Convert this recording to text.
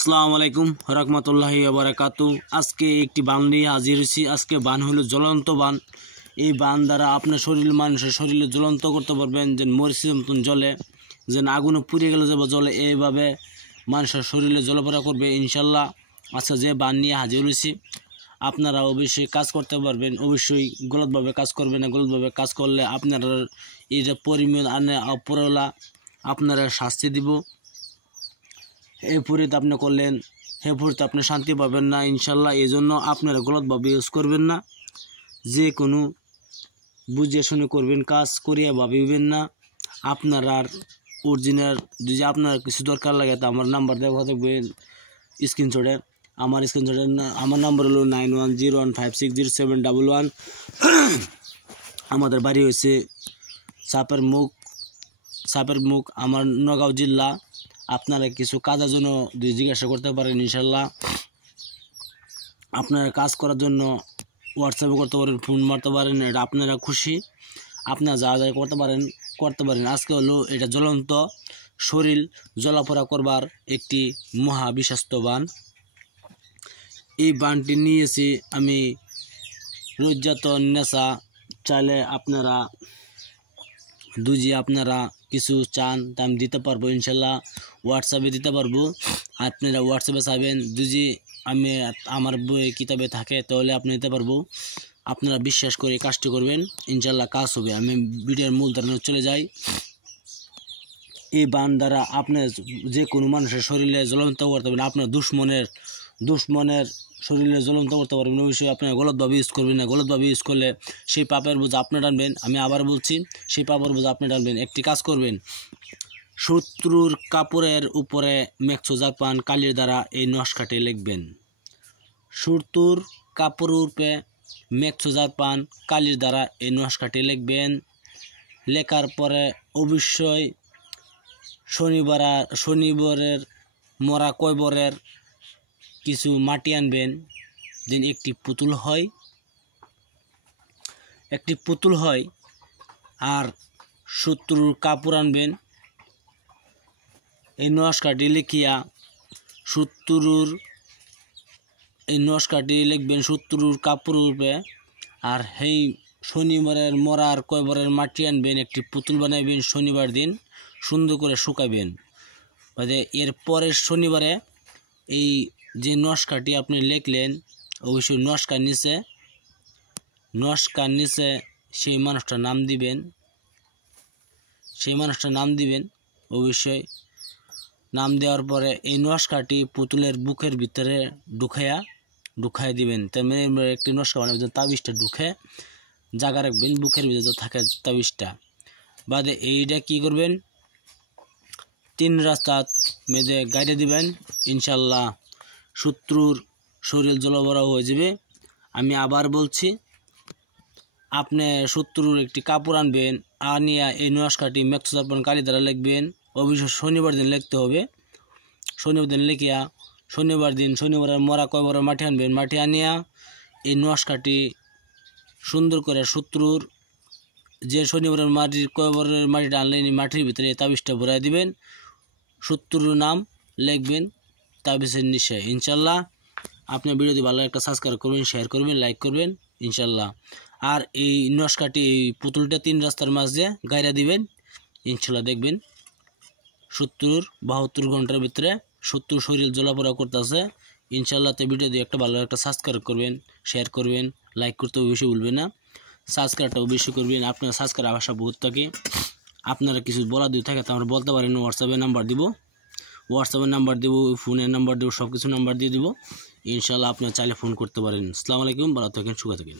আসসালামু আলাইকুম রহমতুল্লাহি ওয়া বারাকাতু। আজকে একটি বান নিয়ে হাজির হয়েছি। আজকে বান হলো জ্বলন্ত বান। এই বান দ্বারা আপনার মানুষের শরীরে জ্বলন্ত করতে পারবেন, যেন মরিচের মতন জ্বলে, যেন আগুনে পুড়ে গেলে যাবে জ্বলে, এইভাবে মানুষের শরীরে জ্বলপড়া করবে ইনশাল্লাহ। আচ্ছা, যে বান নিয়ে হাজির হয়েছি, আপনারা অবশ্যই কাজ করতে পারবেন। অবশ্যই গলতভাবে কাজ করবেন না। গলতভাবে কাজ করলে আপনারা এটা পরিমাণ আনে অপরলা আপনারা শাস্তি দিব। এরপরে তো আপনি করলেন, এরপরে তো আপনি শান্তি পাবেন না ইনশাল্লাহ। এই জন্য আপনারা গলতভাবে ইউজ করবেন না। যে কোনো বুঝে শুনে করবেন, কাজ করিয়া ভাবিবেন না। আপনার আর অরিজিনাল যদি আপনার কিছু দরকার লাগে তো আমার নাম্বার দেওয়া থাকবে স্ক্রিনশটে। আমার নাম্বার হলো 9101560711। আমাদের বাড়ি হয়েছে চাপের মুখ, আমার নগাঁও জেলা। আপনারা কিছু কাজের জন্য জিজ্ঞাসা করতে পারেন ইনশাল্লাহ। আপনারা কাজ করার জন্য হোয়াটসঅ্যাপে করতে পারেন, ফোন মারতে পারেন, এটা আপনারা খুশি। আপনারা যা যা করতে পারেন। আজকে হলো এটা জ্বলন্ত শরীর জ্বলাপোড়া করবার একটি মহা বিষাক্ত বান। এই বানটি নিয়েছি আমি রোজাতন নেশা। চাইলে আপনারা আপনারা কিছু চান তা আমি দিতে পারবো ইনশাল্লাহ। হোয়াটসঅ্যাপে দিতে পারবো। আপনারা হোয়াটসঅ্যাপে চাইবেন, যদি আমি আমার বই কিতাবে থাকে তাহলে আপনি দিতে পারবো। আপনারা বিশ্বাস করে কাজটি করবেন, ইনশাল্লাহ কাজ হবে। আমি ভিডিওর মূল ধারণা চলে যাই। এই বান দ্বারা আপনার যে কোনো মানুষের শরীরে জ্বলন্ত করতে পারবেন। আপনার দুশ্মনের শরীরে জ্বলন্ত করতে পারবেন। ওই বিষয়ে আপনার গলতভাবে ইউজ করবেন না। গলতভাবে ইউজ করলে সেই পাপের বোঝা আপনি টানবেন। আমি আবার বলছি, সেই পাপের বোঝা আপনি টানবেন। একটি কাজ করবেন, শত্রুর কাপড়ের উপরে মেক্সোজার পান কালির দ্বারা এই নকশাটি লিখবেন। শত্রুর কাপড়ের উপরে মেক্সোজার পান কালির দ্বারা এই নকশাটি লিখবেন। লেখার পরে অবশ্যই শনিবারের মরা কয়বরের কিছু মাটি আনবেন। যেন একটি পুতুল হয়। আর শত্রুর কাপড় আনবেন। এই নকশাটি লিখিয়া লিখবেন শত্রুর কাপড়ের উপরে। আর সেই শনিবারের মরার কয়বরের মাটি আনবেন, একটি পুতুল বানাইবেন। শনিবার দিন সুন্দর করে শুকাইবেন। এর পরের শনিবারে এই যে নকশাটি আপনি লিখলেন, অবশ্যই নকশার নিচে সেই মানুষটার নাম দিবেন। অবশ্যই নাম দেওয়ার পরে এই নকশাটি পুতুলের বুকের ভিতরে ঢুকাইয়া দিবেন। তার মানে একটি নকশা বানাবেন, তাবিজটা ঢুকে জায়গা রাখবেন বুকের ভিতরে থাকে তাবিজটা। বাদে এইটা কি করবেন, 3 রাস্তা মেয়েদে গাইডে দিবেন ইনশাল্লাহ। শত্রুর শরীর জ্বলপড়া হয়ে যাবে। আমি আবার বলছি, আপনি শত্রুর একটি কাপড় আনবেন, আনিয়া এই নকশাটি মেক্সোজার পান কালি দ্বারা লিখবেন। অবশ্যই শনিবার দিন লিখতে হবে। শনিবার দিন লিখিয়া শনিবারের মরা কয়বরের মাটি আনবেন। মাটি আনিয়া এই নকশাটি সুন্দর করে শত্রুর যে শনিবারের কয়বরের মাটিটা আনলেন, এই মাটির ভিতরে তাবিজটা ভরাই দিবেন। শত্রুর নাম লিখবেন তাবিজের নিচে ইনশাল্লাহ। আপনার ভিডিওটি ভালো একটা সাবস্ক্রাইব করবেন, শেয়ার করবেন, লাইক করবেন ইনশাল্লাহ। আর এই নকশাটি এই পুতুলটা 3 রাস্তার মাঝে গাইরা দিবেন ইনশাল্লাহ। দেখবেন শত্রুর 72 ঘন্টার ভিতরে শত্রুর শরীর জ্বলাপোড়া করতেছে ইনশাল্লাহ। তো ভিডিও দিয়ে একটা ভালো একটা সাবস্ক্রাইব করবেন, শেয়ার করবেন, লাইক করতে অবশ্যই ভুলবেন না। সাবস্ক্রাইবটা অবশ্যই করবেন। আপনার সাবস্ক্রাইব আসা বহুত থাকে। আপনারা কিছু বলা দিয়ে থাকে তো আমরা বলতে পারেন। হোয়াটসঅ্যাপের নাম্বার দিব, ফোনের নাম্বার দিব, সব কিছু নাম্বার দিয়ে দিব ইনশাল্লাহ। আপনারা চাইলে ফোন করতে পারেন। আসসালামু আলাইকুম, ভালো থাকেন, সুখে থাকেন।